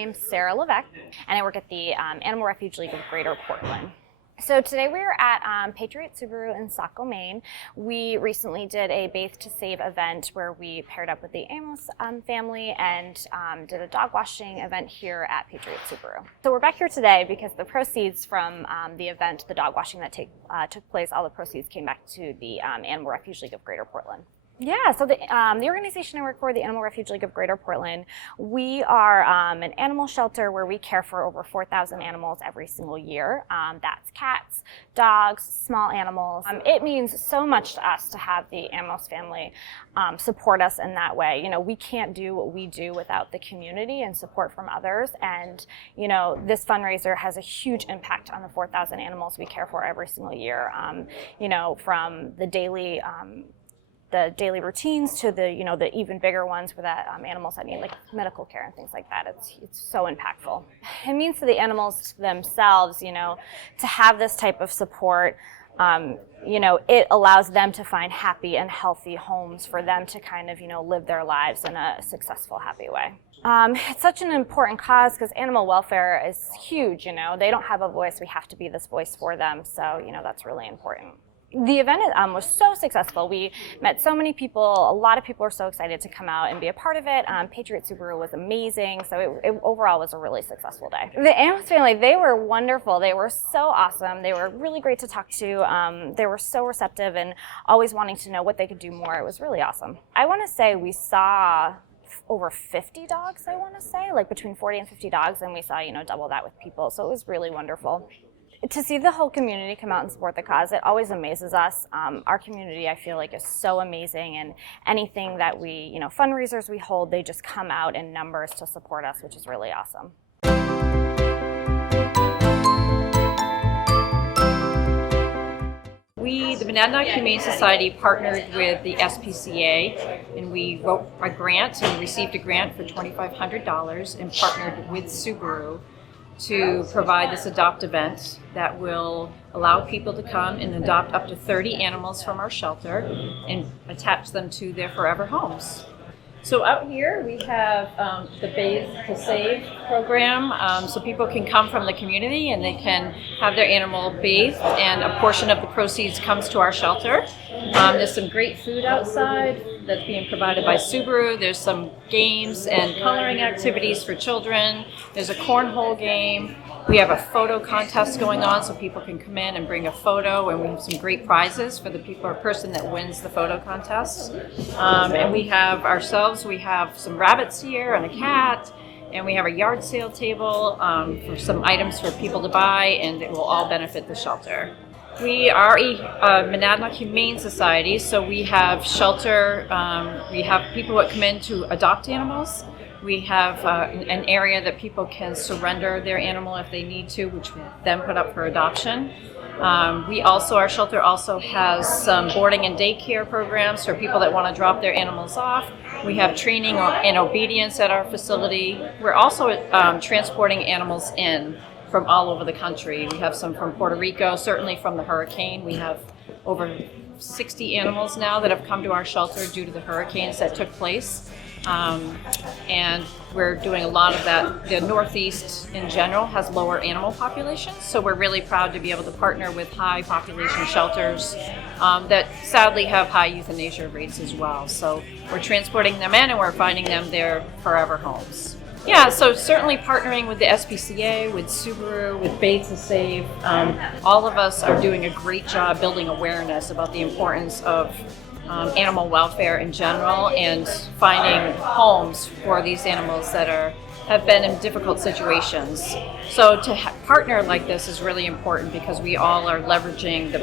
name's Sarah Levesque, and I work at the Animal Refuge League of Greater Portland. So today we are at Patriot Subaru in Saco, Maine. We recently did a Bathe to Save event where we paired up with the Amos family and did a dog washing event here at Patriot Subaru. So we're back here today because the proceeds from the event, the dog washing that took place, all the proceeds came back to the Animal Refuge League of Greater Portland. Yeah, so the organization I work for, the Animal Refuge League of Greater Portland, we are an animal shelter where we care for over 4,000 animals every single year. That's cats, dogs, small animals. It means so much to us to have the Amos family support us in that way. You know, we can't do what we do without the community and support from others. And, you know, this fundraiser has a huge impact on the 4,000 animals we care for every single year. You know, from the daily routines to the even bigger ones for that animals that need like medical care and things like that. It's so impactful. It means to the animals themselves, you know, to have this type of support. You know, it allows them to find happy and healthy homes for them to kind of, you know, live their lives in a successful, happy way. It's such an important cause because animal welfare is huge, you know. They don't have a voice. We have to be this voice for them. So, you know, that's really important. The event was so successful. We met so many people. A lot of people were so excited to come out and be a part of it. Patriot Subaru was amazing. So it overall was a really successful day. The Amos family, they were wonderful. They were so awesome. They were really great to talk to. They were so receptive and always wanting to know what they could do more. It was really awesome. I want to say we saw over 50 dogs, I want to say, like between 40 and 50 dogs, and we saw, you know, double that with people. So it was really wonderful. To see the whole community come out and support the cause, it always amazes us. Our community, I feel like, is so amazing, and anything that we, you know, fundraisers we hold, they just come out in numbers to support us, which is really awesome. We, the Monadnock Humane Society, partnered with the SPCA, and we wrote a grant and received a grant for $2,500 and partnered with Subaru to provide this adopt event that will allow people to come and adopt up to 30 animals from our shelter and attach them to their forever homes. So out here we have the Bathe to Save program, so people can come from the community and they can have their animal bathed, and a portion of the proceeds comes to our shelter. There's some great food outside that's being provided by Subaru. There's some games and coloring activities for children. There's a cornhole game. We have a photo contest going on, so people can come in and bring a photo, and we have some great prizes for the person that wins the photo contest. And we have some rabbits here and a cat, and we have a yard sale table for some items for people to buy, and it will all benefit the shelter. We are a Monadnock Humane Society, so we have shelter, we have people that come in to adopt animals. We have an area that people can surrender their animal if they need to, which we then put up for adoption. Our shelter also has some boarding and daycare programs for people that want to drop their animals off. We have training and obedience at our facility. We're also transporting animals in from all over the country. We have some from Puerto Rico, certainly from the hurricane. We have over 60 animals now that have come to our shelter due to the hurricanes that took place. And we're doing a lot of that. The Northeast in general has lower animal populations, so we're really proud to be able to partner with high population shelters that sadly have high euthanasia rates as well. So we're transporting them in and we're finding them their forever homes. Yeah, so certainly partnering with the SPCA, with Subaru, with Bathe to Save, all of us are doing a great job building awareness about the importance of animal welfare in general and finding homes for these animals that have been in difficult situations. So to partner like this is really important because we all are leveraging the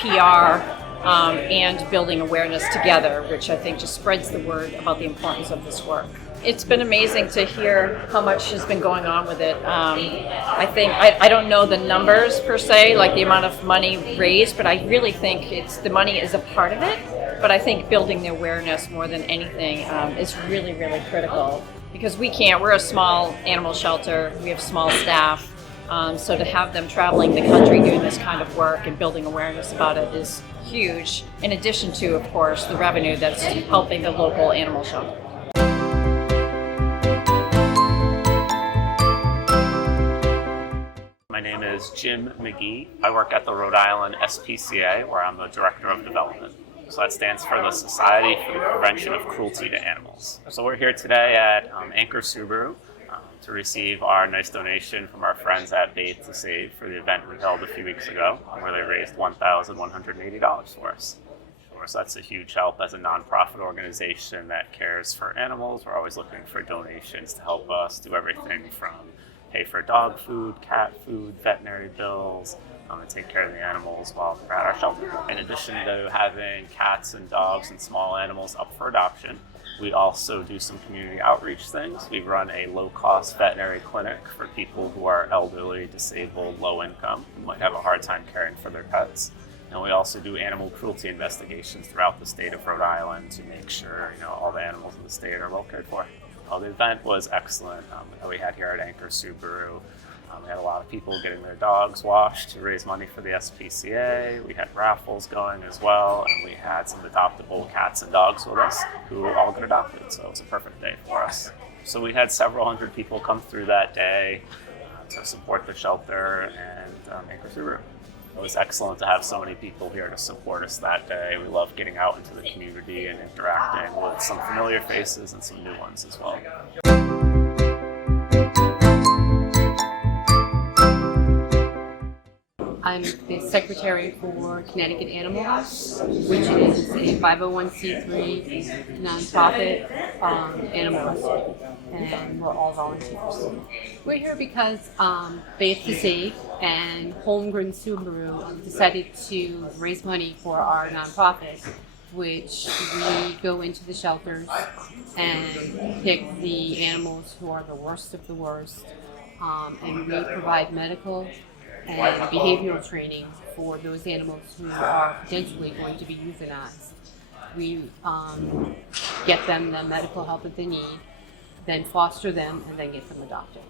PR and building awareness together, which I think just spreads the word about the importance of this work. It's been amazing to hear how much has been going on with it. I think, I don't know the numbers per se, like the amount of money raised, but I really think the money is a part of it. But I think building the awareness more than anything is really, really critical because we're a small animal shelter, we have small staff. So to have them traveling the country doing this kind of work and building awareness about it is huge, in addition to, of course, the revenue that's helping the local animal shelter. is Jim McGee. I work at the Rhode Island SPCA, where I'm the Director of Development. So that stands for the Society for the Prevention of Cruelty to Animals. So we're here today at Anchor Subaru to receive our nice donation from our friends at Bathe to Save for the event we held a few weeks ago, where they raised $1,180 for us. So that's a huge help as a nonprofit organization that cares for animals. We're always looking for donations to help us do everything from pay for dog food, cat food, veterinary bills, and take care of the animals while we're at our shelter. In addition to having cats and dogs and small animals up for adoption, we also do some community outreach things. We run a low-cost veterinary clinic for people who are elderly, disabled, low income, who might have a hard time caring for their pets. And we also do animal cruelty investigations throughout the state of Rhode Island to make sure all the animals in the state are well cared for. The event was excellent that we had here at Anchor Subaru. We had a lot of people getting their dogs washed to raise money for the SPCA. We had raffles going as well, and we had some adoptable cats and dogs with us who all got adopted, so it was a perfect day for us. So we had several hundred people come through that day to support the shelter and Anchor Subaru. It was excellent to have so many people here to support us that day. We love getting out into the community and interacting with some familiar faces and some new ones as well. I'm the secretary for Connecticut Animal House, which is a 501c3 nonprofit animal rescue, and we're all volunteers. We're here because Bathe to Save and Holmgren Subaru decided to raise money for our nonprofit, which we go into the shelters and pick the animals who are the worst of the worst, and we provide medical and behavioral training for those animals who are potentially going to be euthanized. We get them the medical help that they need, then foster them, and then get them adopted.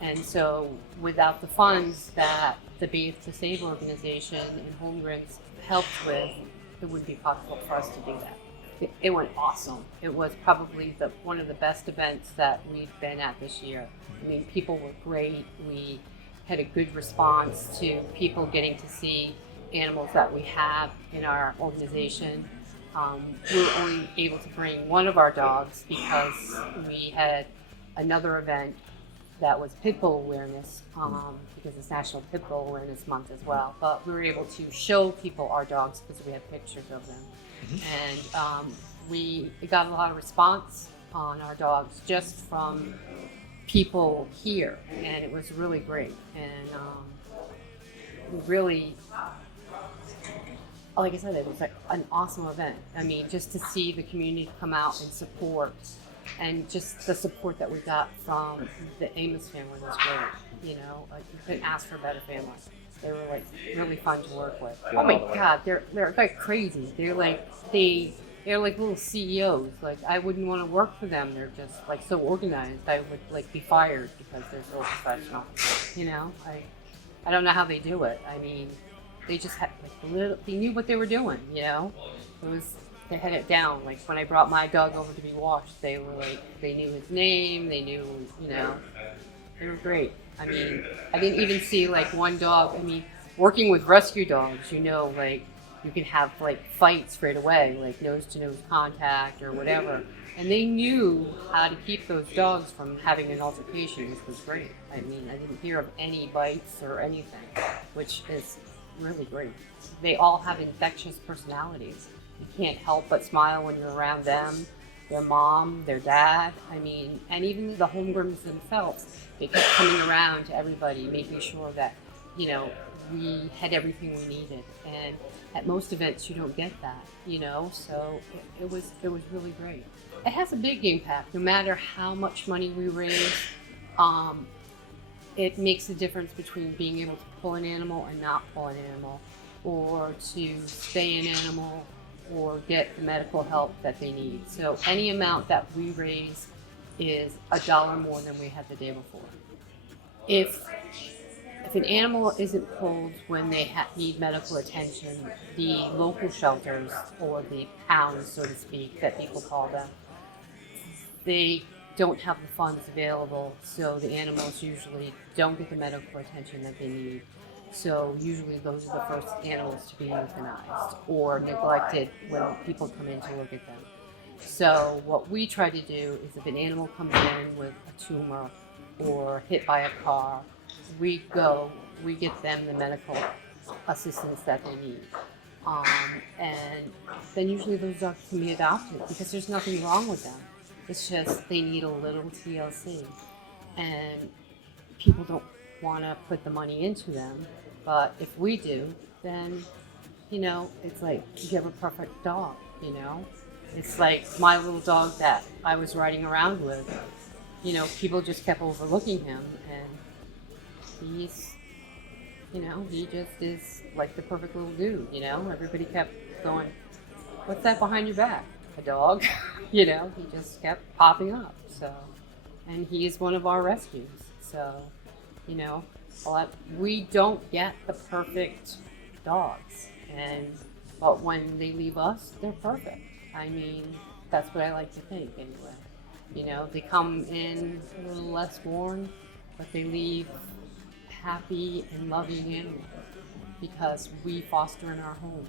And so without the funds that the Bathe to Save organization and Holmgren's helped with, it wouldn't be possible for us to do that. It went awesome. It was probably one of the best events that we've been at this year. I mean, people were great. We had a good response to people getting to see animals that we have in our organization. We were only able to bring one of our dogs because we had another event that was pit bull awareness, because it's National Pit Bull Awareness Month as well. But we were able to show people our dogs because we had pictures of them. And we got a lot of response on our dogs just from people here, and it was really great. And really, like I said, it was like an awesome event. I mean, just to see the community come out and support, and just the support that we got from the Amos family was great. Like you couldn't ask for a better family. They were like really fun to work with. Oh my God, they're like crazy. They're like little CEOs. Like I wouldn't want to work for them. They're just like so organized. I would like be fired because they're so professional. I don't know how they do it. I mean, they just had they knew what they were doing. They had it down. Like when I brought my dog over to be washed, they were like, they knew his name. They knew, they were great. I mean, I didn't even see like one dog. I mean, working with rescue dogs, like you can have like fights straight away, like nose to nose contact or whatever. And they knew how to keep those dogs from having an altercation, which was great. I mean, I didn't hear of any bites or anything, which is really great. They all have infectious personalities. You can't help but smile when you're around them, their mom, their dad. I mean, and even the Holmgrens themselves, they kept coming around to everybody, making sure that, we had everything we needed. And at most events, you don't get that, so it was really great. It has a big impact. No matter how much money we raise, it makes a difference between being able to pull an animal and not pull an animal, or to stay an animal, or get the medical help that they need. So any amount that we raise is $1 more than we had the day before. If an animal isn't pulled when they need medical attention, the local shelters, or the pounds, so to speak, that people call them, they don't have the funds available, so the animals usually don't get the medical attention that they need. So usually those are the first animals to be euthanized or neglected when people come in to look at them. So what we try to do is if an animal comes in with a tumor or hit by a car, we get them the medical assistance that they need. And then usually those dogs can be adopted because there's nothing wrong with them. It's just they need a little TLC. And people don't want to put the money into them. But if we do, then, it's like you have a perfect dog, It's like my little dog that I was riding around with. People just kept overlooking him, and he's, he just is like the perfect little dude, Everybody kept going, what's that behind your back? A dog? He just kept popping up. So, and he is one of our rescues. So, we don't get the perfect dogs, but when they leave us, they're perfect. I mean, that's what I like to think anyway. They come in a little less worn, but they leave happy and loving animals because we foster in our homes,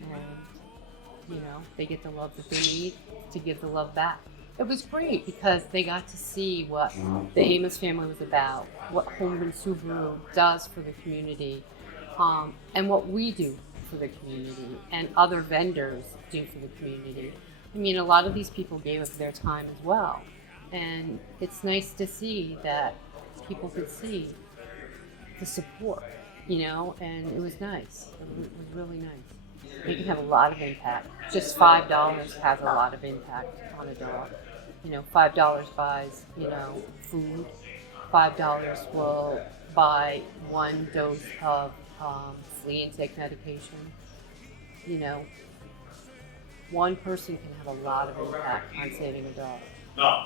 and they get the love that they need to give the love back. It was great because they got to see what the Amos family was about, what Homeland Subaru does for the community, and what we do for the community and other vendors do for the community. I mean, a lot of these people gave us their time as well. And it's nice to see that people could see the support, and it was nice. It was really nice. They can have a lot of impact. Just $5 has a lot of impact on a dog. $5 buys, food. $5 will buy one dose of flea and tick medication. One person can have a lot of impact on saving a dog.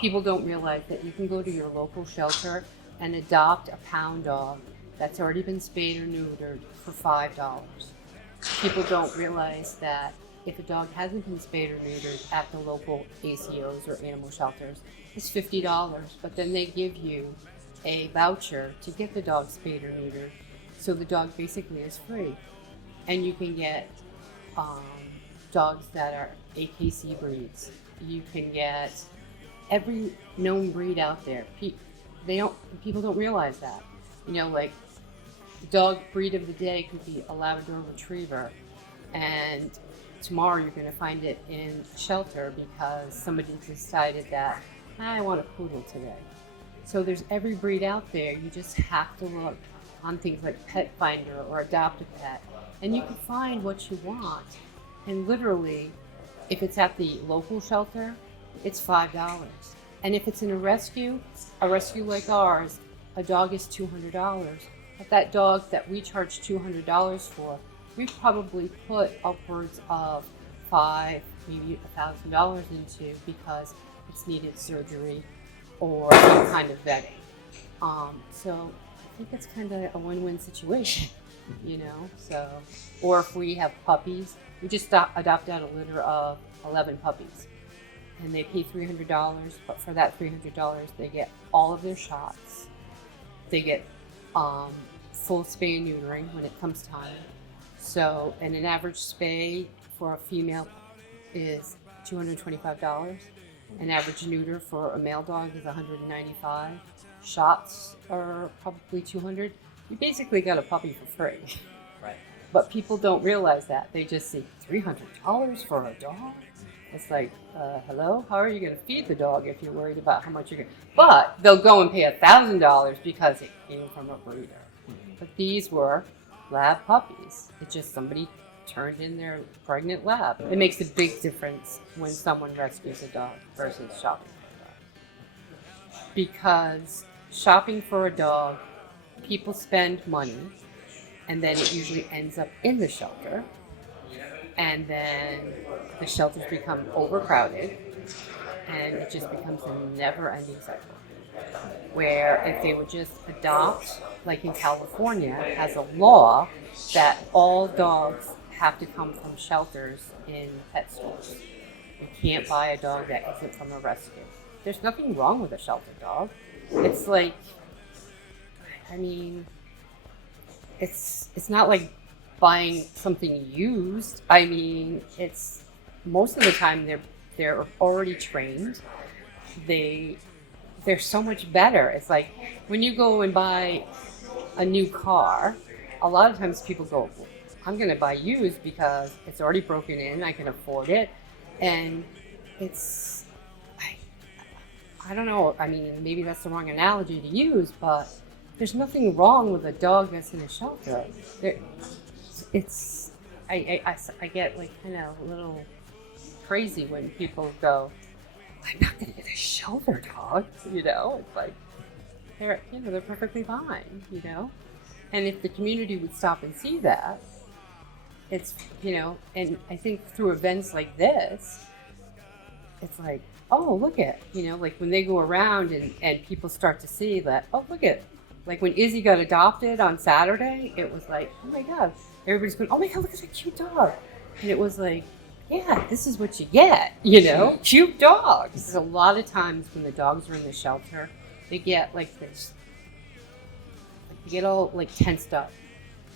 People don't realize that you can go to your local shelter and adopt a pound dog that's already been spayed or neutered for $5. People don't realize that if a dog hasn't been spayed or neutered at the local ACOs or animal shelters, it's $50, but then they give you a voucher to get the dog spayed or neutered, so the dog basically is free. And you can get dogs that are AKC breeds. You can get every known breed out there. People don't realize that. Like the dog breed of the day could be a Labrador Retriever, and tomorrow you're going to find it in a shelter because somebody decided that I want a poodle today. So there's every breed out there. You just have to look on things like Pet Finder or Adopt a Pet, and you can find what you want. And literally, if it's at the local shelter, it's $5. And if it's in a rescue like ours, a dog is $200. But that dog that we charge $200 for, we probably put upwards of $5,000, maybe $1,000 into because it's needed surgery or some kind of vetting. So I think it's kind of a win-win situation, So, or if we have puppies, we just adopt out a litter of 11 puppies, and they pay $300. But for that $300, they get all of their shots. They get full spay and neutering when it comes time. So, and an average spay for a female is $225. An average neuter for a male dog is $195. Shots are probably $200. You basically got a puppy for free. Right. But people don't realize that. They just see $300 for a dog? It's like, hello? How are you going to feed the dog if you're worried about how much you're going to... But they'll go and pay $1,000 because it came from a breeder. But these were lab puppies. It's just somebody turned in their pregnant lab. It makes a big difference when someone rescues a dog versus shopping for a dog. Because shopping for a dog, people spend money, and then it usually ends up in the shelter. And then the shelters become overcrowded, and it just becomes a never-ending cycle. Where if they would just adopt, like in California, has a law that all dogs have to come from shelters in pet stores. You can't buy a dog that isn't from a rescue. There's nothing wrong with a shelter dog. It's like, I mean, it's not like buying something used. I mean, it's most of the time they're already trained. They're so much better. It's like when you go and buy a new car, a lot of times people go, I'm going to buy used because it's already broken in, I can afford it. And it's, I don't know, I mean, maybe that's the wrong analogy to use, but there's nothing wrong with a dog that's in a shelter. I get like kind of a little crazy when people go, I'm not going to get a shelter dog, you know? It's like, they're perfectly fine, you know? And if the community would stop and see that, it's, and I think through events like this, it's like, oh, look at, like when they go around and people start to see that, oh, look at, like when Izzy got adopted on Saturday, it was like, oh my God, everybody's going, oh my God, look at that cute dog. And it was like, yeah, this is what you get, cute dogs. There's a lot of times when the dogs are in the shelter, they get like this, they get all like tensed up.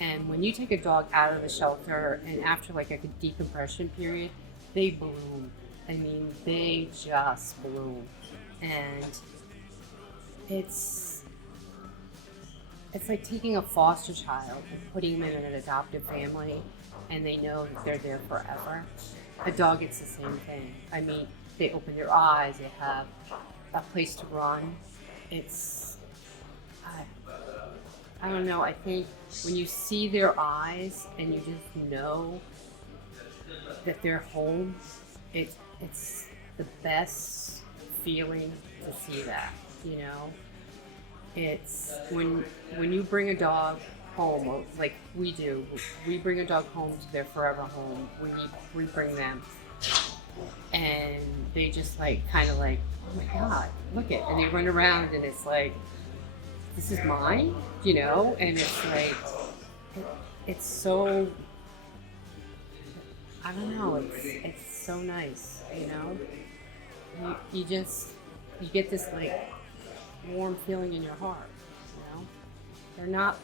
And when you take a dog out of the shelter and after like a decompression period, they bloom. I mean, they just bloom. And it's like taking a foster child and putting them in an adoptive family and they know that they're there forever. A dog, it's the same thing. I mean, they open their eyes, they have a place to run. It's, I don't know, I think when you see their eyes and you just know that they're home, it's the best feeling to see that, It's when you bring a dog home, or like we do, we bring a dog home to their forever home. We bring them, and they just like kind of like, oh my God, look it, and they run around, and it's like, this is mine, and it's like, it's so, I don't know, it's so nice, you get this like warm feeling in your heart, they're not,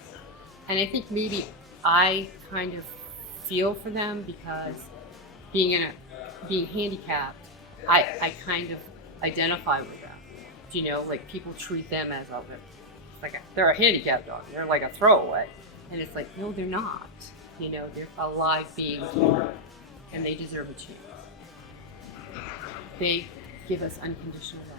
and I think maybe I kind of feel for them because being handicapped, I kind of identify with them, like people treat them as they're a handicapped dog, they're like a throwaway, and it's like, no, they're not, they're alive beings, and they deserve a chance. They give us unconditional love.